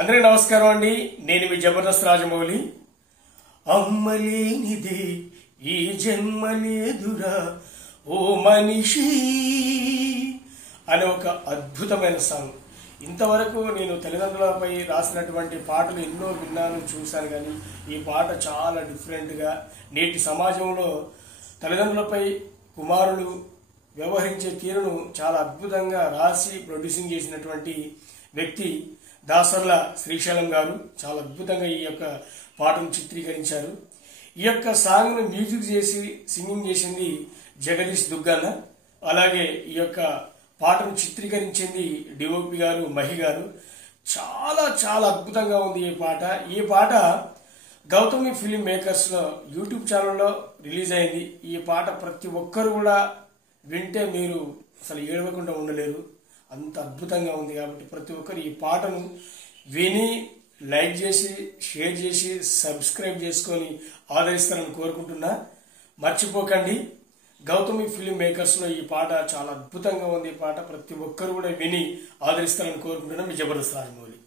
అందరికీ నమస్కారం అండి. నేను మీ జబర్దస్త్ రాజమౌళి. అమ్మలేనిదే ఈ జన్మ లేదురా ఓ మనిషి అనే ఒక అద్భుతమైన సాంగ్. ఇంతవరకు నేను తల్లిదండ్రులపై రాసినటువంటి పాటలు ఎన్నో విన్నాను, చూశాను. కానీ ఈ పాట చాలా డిఫరెంట్గా నేటి సమాజంలో తల్లిదండ్రులపై కుమారులు వ్యవహరించే తీరును చాలా అద్భుతంగా రాసి ప్రొడ్యూసింగ్ చేసినటువంటి వ్యక్తి దాసర్ల శ్రీశైలం గారు. చాలా అద్భుతంగా ఈ యొక్క పాటను చిత్రీకరించారు. ఈ యొక్క సాంగ్ను మ్యూజిక్ చేసి సింగింగ్ చేసింది జగదీష్ దుగ్గన్న. అలాగే ఈ యొక్క పాటను చిత్రీకరించింది డిఓపి గారు మహి గారు. చాలా చాలా అద్భుతంగా ఉంది ఈ పాట. ఈ పాట గౌతమి ఫిలిం మేకర్స్ లో యూట్యూబ్ ఛానల్లో రిలీజ్ అయింది. ఈ పాట ప్రతి ఒక్కరు కూడా వింటే మీరు అసలు ఏడవకుండా ఉండలేరు, అంత అద్భుతంగా ఉంది. కాబట్టి ప్రతి ఒక్కరు ఈ పాటను విని లైక్ చేసి షేర్ చేసి సబ్స్క్రైబ్ చేసుకొని ఆదరిస్తారని కోరుకుంటున్నా. మర్చిపోకండి, గౌతమి ఫిలిం మేకర్స్ లో ఈ పాట చాలా అద్భుతంగా ఉంది. ఈ పాట ప్రతి ఒక్కరు కూడా విని ఆదరిస్తారని కోరుకుంటున్నా. మీ జబర్దస్త్ రాజమౌళి.